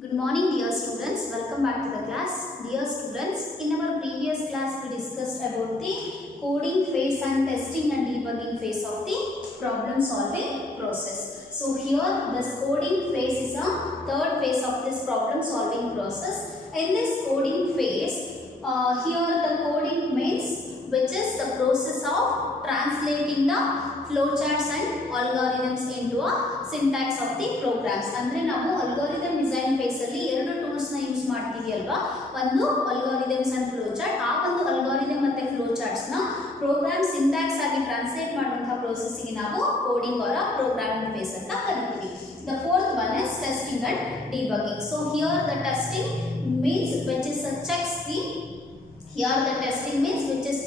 Good morning dear students, welcome back to the class. Dear students, in our previous class we discussed about the coding phase and testing and debugging phase of the problem solving process. So here the coding phase is a third phase of this problem solving process. In this coding phase, here the coding means which is the process of translating the flowcharts and algorithms into a syntax of the programs. ಅಂದ್ರೆ ನಾವು algorithm design phase ಅಲ್ಲಿ ಎರಡು tools ನ use ಮಾಡ್ತೀವಿ ಅಲ್ವಾ, ಒಂದು algorithms and flowchart. ಆ ಒಂದು algorithm ಮತ್ತೆ flowcharts ನ ಪ್ರೋಗ್ರಾಮ್ ಸಿಂಟ್ಯಾಕ್ಸ್ ಆಗಿ ಟ್ರಾನ್ಸ್ಲೇಟ್ ಮಾಡುವಂತಹ ಪ್ರೋಸೆಸ್ ಗೆ ನಾವು ಕೋಡಿಂಗ್ or ಪ್ರೋಗ್ರಾಮಿಂಗ್ ಫೇಸ್ ಅಂತ ಕರೀತೀವಿ. The fourth one is testing and debugging. So here the testing means which is checks the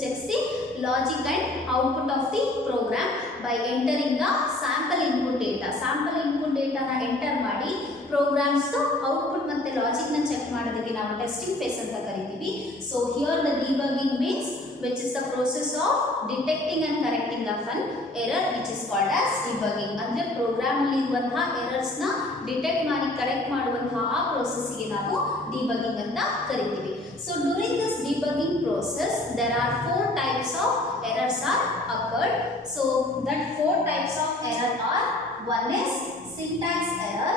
checks the logic and output of the program by entering the sample input data. Sample input data na enter ಮಾಡಿ programs to output ಮತ್ತೆ logic na check ಮಾಡೋದಕ್ಕೆ ನಾವು testing phase ಅಂತ ಕರೀತೀವಿ. So here the debugging means which is the process of detecting and correcting of an error which is called as debugging. ಅಂದ್ರೆ program ಅಲ್ಲಿ ಇರುವಂತಹ errors ನ detect ಮಾಡಿ ಕರೆಕ್ಟ್ ಮಾಡುವಂತಹ ಆ process ಗೆ ನಾವು debugging ಅಂತ ಕರೀತೀವಿ. So during this debugging process there are four types of errors are occurred. So that four types of error are: one is syntax error,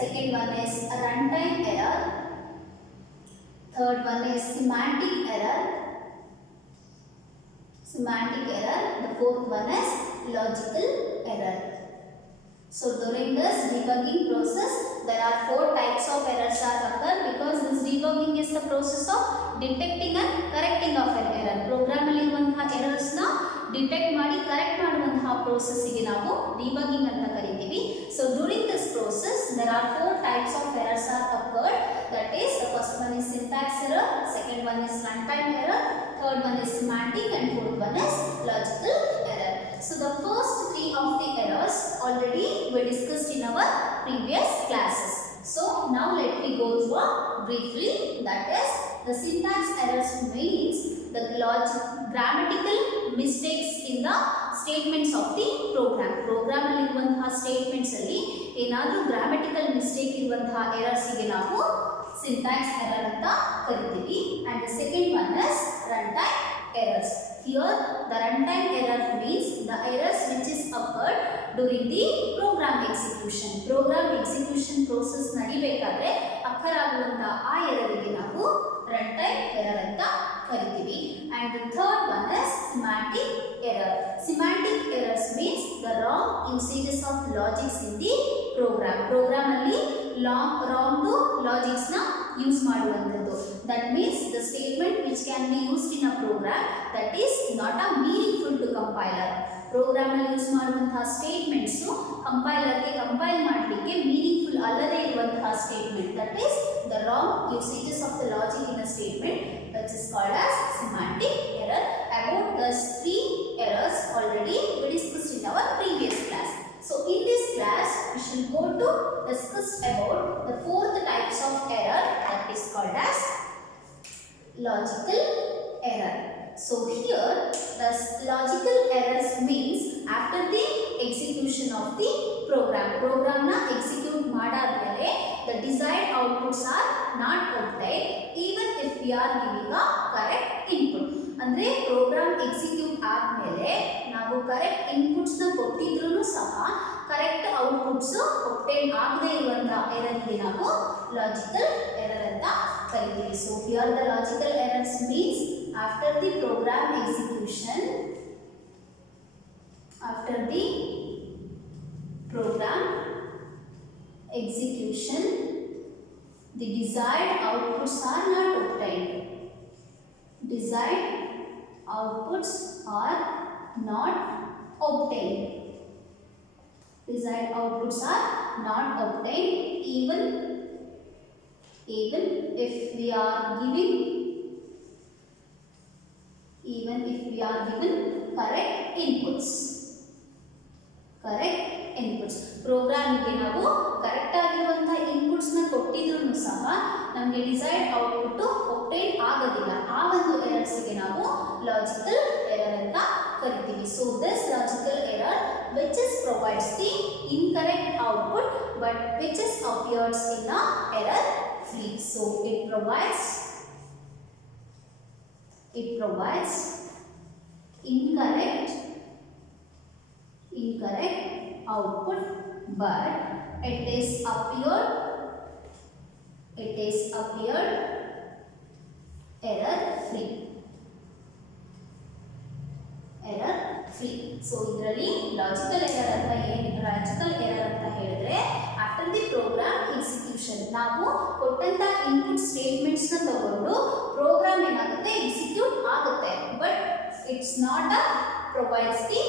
second one is runtime error, third one is semantic error, the fourth one is logical error. So during this debugging process there are four types of errors are occur because this debugging is the process of detecting and correcting of an error. Program ಅಲ್ಲಿ ಇರುವಂತಹ errors ನ detect ಮಾಡಿ correct ಮಾಡುವಂತಹ process ಗೆ ನಾವು debugging ಅಂತ ಕರೀತೀವಿ. So during this process there are four types of errors are occurred. That is, the first one is syntax error, second one is runtime error, third one is semantic and fourth one is logical error. So the first three of the errors already we discussed in our previous classes. So now let me go through briefly. That is, the syntax errors means the grammatical mistakes in the statements of the program. Program ಅಲ್ಲಿ ಇರುವಂತಹ statements ಅಲ್ಲಿ ಏನಾದರೂ grammatical mistake ಇರುವಂತಹ errors ಗೆ ನಾವು syntax error ಅಂತ ಕರೀತೀವಿ. And the second one is runtime errors. Here the runtime error means the errors which is occurred during the program execution. Program execution process ನಡಿಬೇಕಾದ್ರೆ occur ಆಗುವಂತಹ ಆ error ಗೆ ನಾವು runtime error ಅಂತ ಕರೀತೀವಿ. And the third one is semantic error. Semantic errors means the wrong usages of logics in the program. Program ಅಲ್ಲಿ wrong logics ನ use ಮಾಡುವಂತದ್ದು. That means the statement which can be used in a program that is not a meaningful to compiler. Program ಅಲ್ಲಿ use ಮಾಡುವಂತಹ statements compiler ಗೆ compile ಮಾಡಲಿಕ್ಕೆ meaningful ಅಲ್ಲದೆ ಇರುವಂತಹ statement, that is the wrong usages of the logic in a statement, that is called as semantic error. About these three errors already we discussed in our previous class. So in this class we shall go to discuss about the fourth types of error, that is called as logical error. So here the logical errors means after the execution of the program na execute madadmele the desired outputs are not obtained even if we are giving a correct input. ಅಂದ್ರೆ program execute ಆದ್ಮೇಲೆ ನಾವು correct inputs ನ ಕೊಟ್ಟಿದ್ರೂ ಸಹ correct outputs obtain ಆಗದೆ ಇರುವಂತಹ error ಗೆ ನಾವು logical error ಅಂತ ಕರೀತೀವಿ. So here the logical errors means after the program execution the desired outputs are not obtained. Even if we are given correct inputs. Program ಗೆ ನಾವು ಕರೆಕ್ಟ್ ಆಗಿರುವಂತಹ inputs ನ ಕೊಟ್ಟಿದ್ರೂ ಸಹ ನಮಗೆ ಡಿಸೈರ್ಡ್ ಔಟ್ಪುಟ್ ಒಬ್ಟೈನ್ ಆಗೋದಿಲ್ಲ. ಆ ಒಂದು ಎರರ್ಸ್ ಗೆ ನಾವು ಲಾಜಿಕಲ್ ಎರರ್ ಅಂತ ಕರಿತೀವಿ. So this logical error which is provides the incorrect output but which is appears in a error free. So it provides incorrect output but it is appeared error free. So idರಲ್ಲಿ logical error ಅಂತ ಹೇಳಿದ್ರೆ after the program execution ನಾವು ಕೊಟ್ಟಂತ input statements ನ ತಗೊಂಡು program ಏನಾಗುತ್ತೆ execute ಆಗುತ್ತೆ but it's not provides the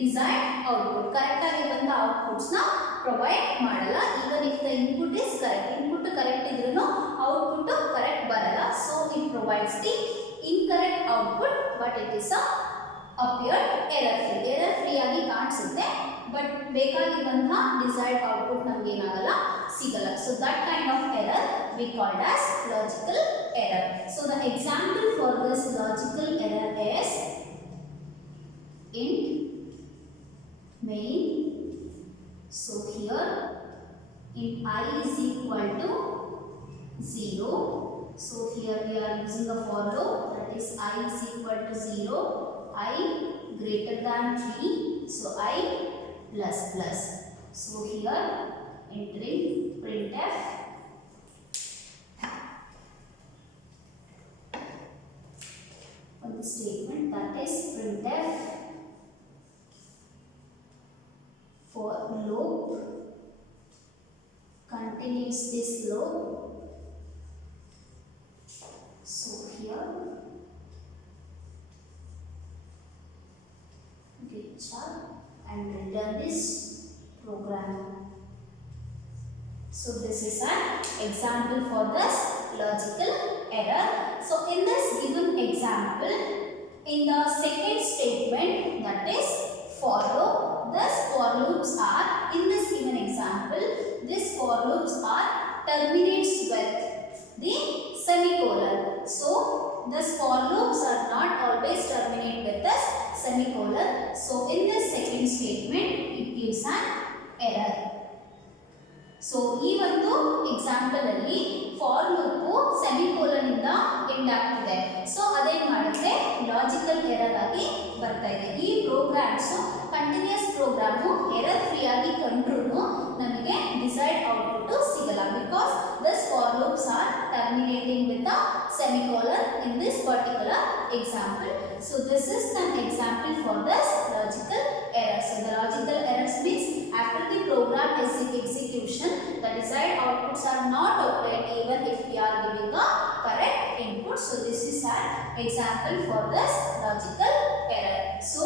desired output. Correct ಆಗಿರುವಂತ outputs ನ ಪ್ರೊವೈಡ್ ಮಾಡಲ್ಲ. even if the input is correct, input correct ಇದ್ರೂ output correct ಬರಲ್ಲ. so it provides the incorrect output but it is a appeared error free ಆಗಿ ಕಾಣಿಸುತ್ತೆ but ಬೇಕಾಗಿರುವಂತ desired output ನಮಗೆ ಏನಾಗಲ್ಲ ಸಿಗಲ್ಲ. so that kind of error we called as logical error. so the example for this logical error is int main. so here int I is equal to 0. so here we are using a for loop, that is I is equal to 0, I greater than 3, so I plus plus. so here entering printf on the statement, that is printf for loop continues this loop. so here get char and return this program. so this is an example for this logical error. so in this given example, in the second statement, that is for loop, thus for loops are, in this given example, this for loops are terminates with the semicolon. so thus for loops are not always terminate with the semicolon. so in this second statement it gives an error. so ಈ ಒಂದು example ಅಲ್ಲಿ for loop semicolon ಇಂದ end ಆಗ್ತಿದೆ. So ಅದೇನ್ ಮಾಡುತ್ತೆ logical error ಆಗಿ ಬರ್ತಾ ಇದೆ. ಈ programs continues program error free ಆಗಿ ಕಂಡ್ರೂ ನಮಗೆ ಡಿಸೈರ್ಡ್ ಔಟ್ಪುಟ್ ಸಿಗಲ್ಲ because this for loops are terminating with a semicolon in this particular example. so this is an example for this logical error. so the logical errors means after the program execution the desired outputs are not obtained even if we are giving a correct input. so this is an example for this logical error. so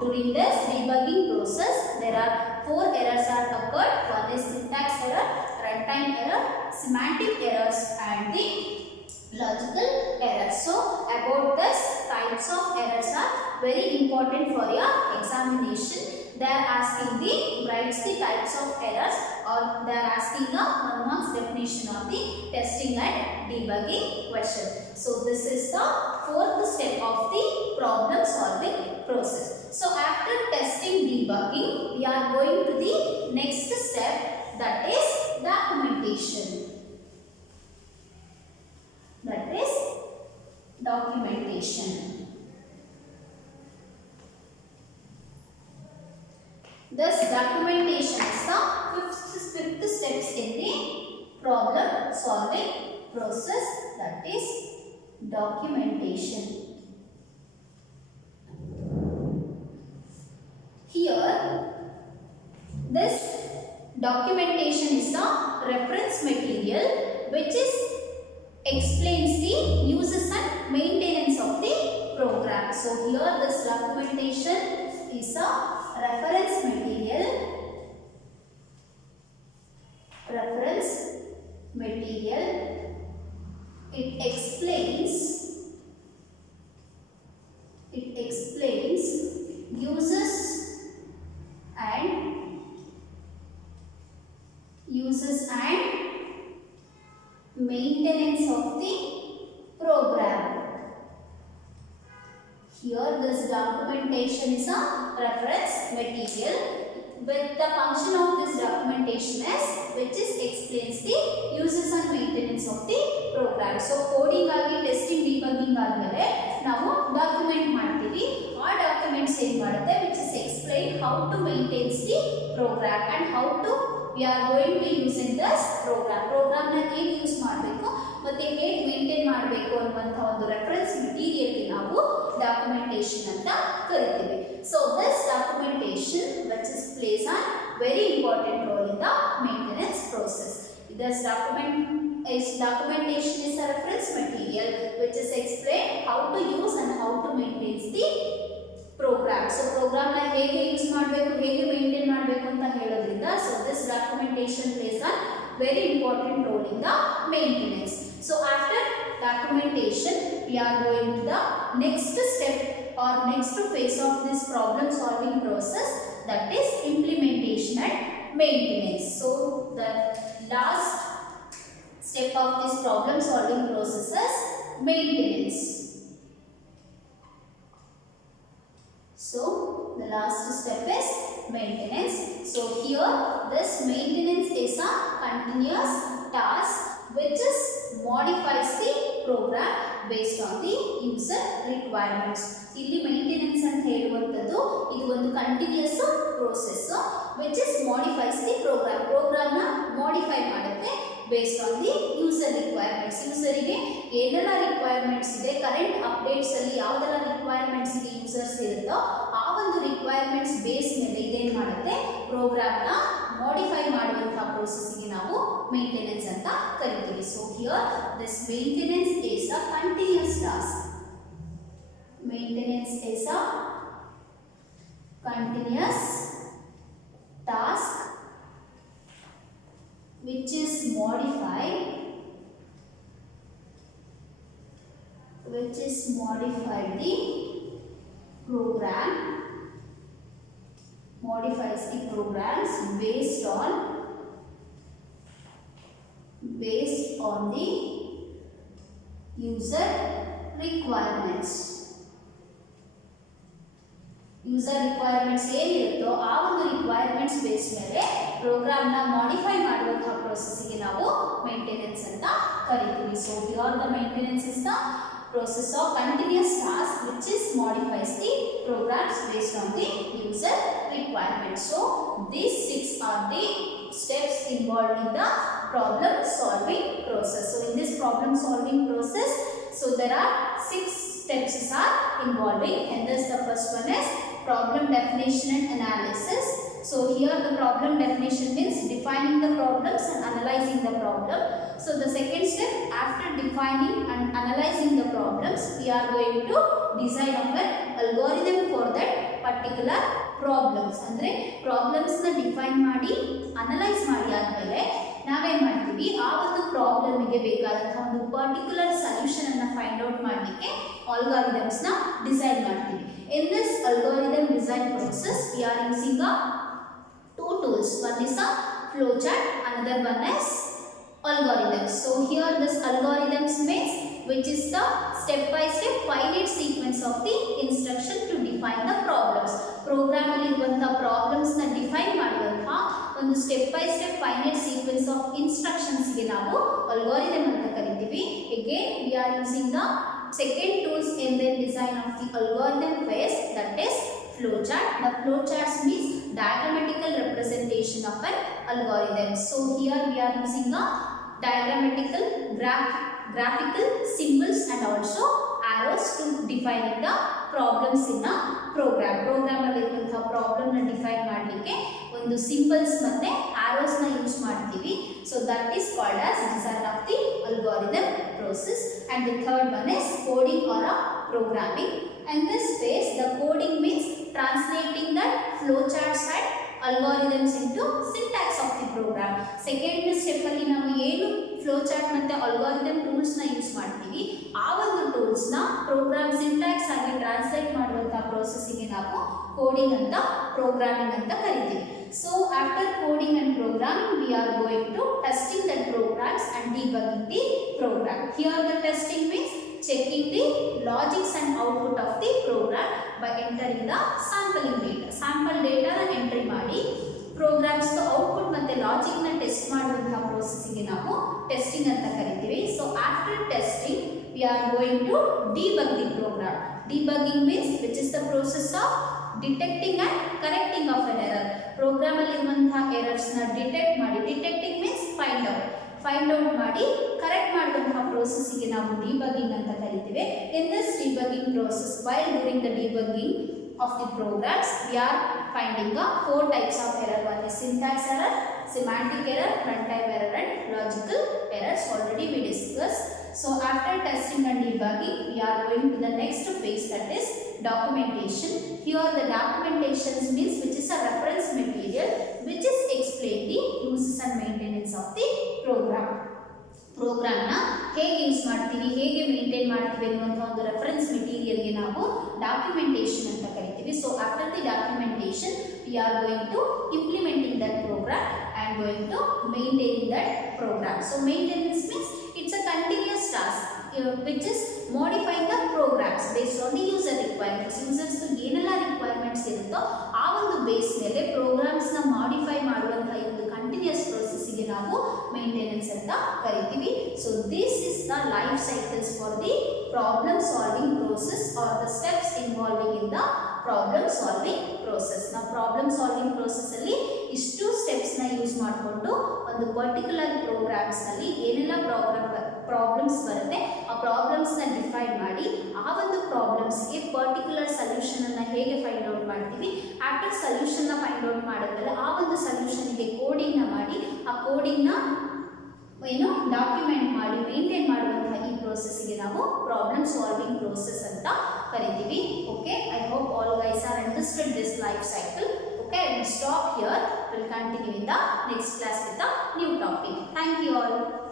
during this debugging process there are 4 errors are occurred. one is syntax error, runtime error, semantic errors and the logical errors. so about this types of errors are very important for your examination. they are asking the writes the types of errors or they are asking a 1 marks definition of the testing and debugging question. so this is the fourth step of the problem solving process. so after testing debugging we are going to the next step, that is documentation. that is documentation. Thus documentation is the fifth steps in the problem solving process, that is documentation. Here this documentation is a reference material which is explains the uses and maintenance of the program. so here this documentation is a reference material it explains uses and maintenance of the program. Here this documentation is a reference material. But the function of this documentation is which is explains the uses and maintenance of the program. So coding agi testing debugging ಆದ್ಮೇಲೆ ನಾವು document ಮಾಡ್ತೀವಿ. ಆ documents ಏನು ಮಾಡುತ್ತೆ which is explain how to maintain the program and how to we are going to use in this program. Program ನ ಹೇಗೆ use ಮಾಡಬೇಕು ಮತ್ತೆ ಹೇಗೆ ಮೇಂಟೈನ್ ಮಾಡಬೇಕು ಅನ್ನುವಂತ ಒಂದು ರೆಫರೆನ್ಸ್ ಮೆಟೀರಿಯಲ್ ಗೆ ನಾವು ಡಾಕ್ಯುಮೆಂಟೇಶನ್ ಅಂತ ಕರೀತೀವಿ. So this documentation which is plays a very important role in the maintenance process. This documentation is a reference material which is explain how to use and how to maintain the program. So program na hege use ಮಾಡಬೇಕು ಹೇಗೆ maintain ಮಾಡಬೇಕು ಅಂತ ಹೇಳೋದ್ರಿಂದ so this documentation plays a very important role in the maintenance. So after documentation we are going to the next step or next phase of this problem solving process, that is implementation and maintenance. So the last step of this problem solving process is maintenance. So the last step is maintenance. So here this maintenance is a continuous task which is modifies the program based on the user requirements. ಇಲ್ಲಿ maintenance ಅಂತ ಹೇಳುವಂತದ್ದು ಇದು ಒಂದು continuous process which is modifies the program. program ನ modify ಮಾಡುತ್ತೆ based on the user requirements. User ಗೆ ಏನೆಲ್ಲ requirements ಇದೆ, current updates ಅಲ್ಲಿ ಯಾವುದೆಲ್ಲ ರಿಕ್ವೈರ್ಮೆಂಟ್ಸ್ ಇದೆ ಯೂಸರ್ಸ್ ಇರುತ್ತೋ ಆ ಒಂದು ರಿಕ್ವೈರ್ಮೆಂಟ್ಸ್ ಬೇಸ್ ಮೇಲೆ ಇದೇನ್ ಮಾಡುತ್ತೆ ಪ್ರೋಗ್ರಾಮ್ ನ modify ಮಾಡುವಂತ process ಗೆ ನಾವು maintenance ಅಂತ ಕರೀತೀವಿ. So here this maintenance is a continuous task. Maintenance is a continuous task which is modified the program, modifies the programs based on the user requirements. User requirements ಏನಿರುತ್ತೋ ಆ ಒಂದು requirements base ಮೇಲೆ program ನ modify ಮಾಡುವಂತಹ process ಗೆ ನಾವು maintenance ಅಂತ ಕರೀತೀವಿ. So here the maintenance is the process of continuous task which is modifies the programs based on the user requirements. So these 6 are the steps involved in the problem solving process. So in this problem solving process, so there are 6 steps are involving, and thus the first one is problem definition and analysis. So here the problem definition means defining the problems and analyzing the problem. So the second step, after defining and analyzing the problems, we are going to design an algorithm for that particular problems. Andre problems na define ಮಾಡಿ analyze ಮಾಡಿ ಆದ್ಮೇಲೆ ನಾವೇನ್ ಮಾಡ್ತೀವಿ ಆ ಒಂದು problem ಗೆ ಬೇಕಾದಂತ ಒಂದು ಪರ್ಟಿಕ್ಯುಲರ್ ಸೊಲ್ಯೂಷನ್ ಅನ್ನು ಫೈಂಡ್ ಔಟ್ ಮಾಡಲಿಕ್ಕೆ algorithms na design ಮಾಡ್ತೀವಿ. In this algorithm design process we are using two tools. One is a flowchart, another one is algorithms. So here this algorithms means which is the step by step finite sequence of the instruction to define the problems. Program ಅಲ್ಲಿ ಇರುವಂತ problems ನ define ಮಾಡುವಂತ ಒಂದು step by step finite sequence of instructions ಗೆ ನಾವು algorithm ಅಂತ ಕರೀತೀವಿ. Again we are using the second tools in the design of the algorithm phase, that is flowchart. The flowcharts means diagrammatical representation of an algorithm. So here we are using a diagrammatical graphical symbols and also arrows to define the problems in a program. Program ಅಲ್ಲಿ ಇರುವಂತ problem ನ define ಮಾಡಲಿಕ್ಕೆ ಒಂದು symbols ಮತ್ತೆ arrows ನ use ಮಾಡ್ತೀವಿ. So that is called as design of the algorithm process. And the third one is coding or programming. And this phase the coding means translating the flowcharts and algorithms into syntax of the program. Second step ಅಲ್ಲಿ ನಾವು ಏನು flowchart ಮತ್ತೆ algorithm tools ನ use ಮಾಡ್ತೀವಿ ಆ ಒಂದು tools ನ program syntax ಆಗಿ ಟ್ರಾನ್ಸ್ಲೇಟ್ ಮಾಡುವಂತ process ಗೆ ನಾವು coding ಅಂತ programming ಅಂತ ಕರೀತೀವಿ. So after coding and programming we are going to testing the programs and debugging the program. Here the testing means checking the logics and output of the program by entering the sampling data. Sample data logic ನ test ಮಾಡುವಂತಹ process ಗೆ ನಾವು testing ಅಂತ ಕರಿತೀವಿ. So after testing we are going to debug the program. Debugging means which is the process of detecting and correcting of an error. Program ಅಲ್ಲಿ ಇರುವಂತಹ errors ನ detect ಮಾಡಿ, ಡಿಟೆಕ್ಟಿಂಗ್ ಮೀನ್ಸ್ ಫೈಂಡ್ ಔಟ್ ಮಾಡಿ correct ಮಾಡುವಂತಹ process ಗೆ ನಾವು debugging ಅಂತ ಕರಿತೀವಿ. In this debugging process, while during the debugging of the programs, we are finding four types of error. One is syntax error, semantic error, runtime error and logical errors. Already we discussed. So after testing and debugging, we are going to the next phase, that is documentation. Here the documentation means which is a reference material which is explain the uses and maintenance of the program. Program ನ ಹೇಗೆ use ಮಾಡ್ತೀವಿ, ಹೇಗೆ maintain ಮಾಡ್ತೀವಿ ಅನ್ನುವಂಥ ಒಂದು reference ಮೆಟೀರಿಯಲ್ಗೆ ನಾವು documentation ಅಂತ ಕರಿತೀವಿ. So after the documentation we are going to implementing that program and going to maintaining that program. So maintenance means it's a continuous task which is modifying the programs based on the user requirements. Users ಏನೆಲ್ಲ requirements ಇರುತ್ತೋ ಆ ಒಂದು base ಮೇಲೆ programmes ನ modify ಮಾಡುವಂತಹ ಒಂದು continuous process ಗೆ ನಾವು ಮೇಂಟೆನೆನ್ಸ್ ಅಂತ ಕರಿತೀವಿ. So this is the life cycles for the problem solving process are the steps involving in the problem solving process. ನಾವು ಪ್ರಾಬ್ಲಮ್ ಸಾಲ್ವಿಂಗ್ ಪ್ರೋಸೆಸ್ ಅಲ್ಲಿ ಇಷ್ಟು ಸ್ಟೆಪ್ಸ್ ನ ಯೂಸ್ ಮಾಡಿಕೊಂಡು ಒಂದು ಪರ್ಟಿಕ್ಯುಲರ್ ಪ್ರೋಗ್ರಾಮ್ಸ್ ನಲ್ಲಿ ಏನೆಲ್ಲ ಪ್ರಾಬ್ಲಮ್ಸ್ ಬರುತ್ತೆ ಆ ಪ್ರಾಬ್ಲಮ್ಸ್ ನ ಡಿಫೈನ್ ಮಾಡಿ ಆ ಒಂದು ಪ್ರಾಬ್ಲಮ್ಸ್ ಗೆ ಪರ್ಟಿಕ್ಯುಲರ್ ಸೊಲ್ಯೂಷನ್ ಅನ್ನ ಹೇಗೆ ಫೈಂಡ್ ಔಟ್ ಮಾಡ್ತೀವಿ. ಆಫ್ಟರ್ ಸೊಲ್ಯೂಷನ್ ನ ಫೈಂಡ್ ಔಟ್ ಮಾಡಿದ್ಮೇಲೆ ಆ ಒಂದು ಸೊಲ್ಯೂಷನ್ ಗೆ ಕೋಡಿಂಗ್ ನ ಮಾಡಿ ಆ ಕೋಡಿಂಗ್ ನ ಡಾಕ್ಯುಮೆಂಟ್ ಮಾಡಿ ಮೇಂಟೈನ್ ಮಾಡುವಂತಹ ಈ ಪ್ರೋಸೆಸ್ ಗೆ ನಾವು ಪ್ರಾಬ್ಲಮ್ ಸಾಲ್ವಿಂಗ್ ಪ್ರೋಸೆಸ್ ಅಂತ ಕರಿತೀವಿ. Okay, I hope all guys are understood this life cycle. Okay, I will stop here. We will continue in the next class with the new topic. Thank you all.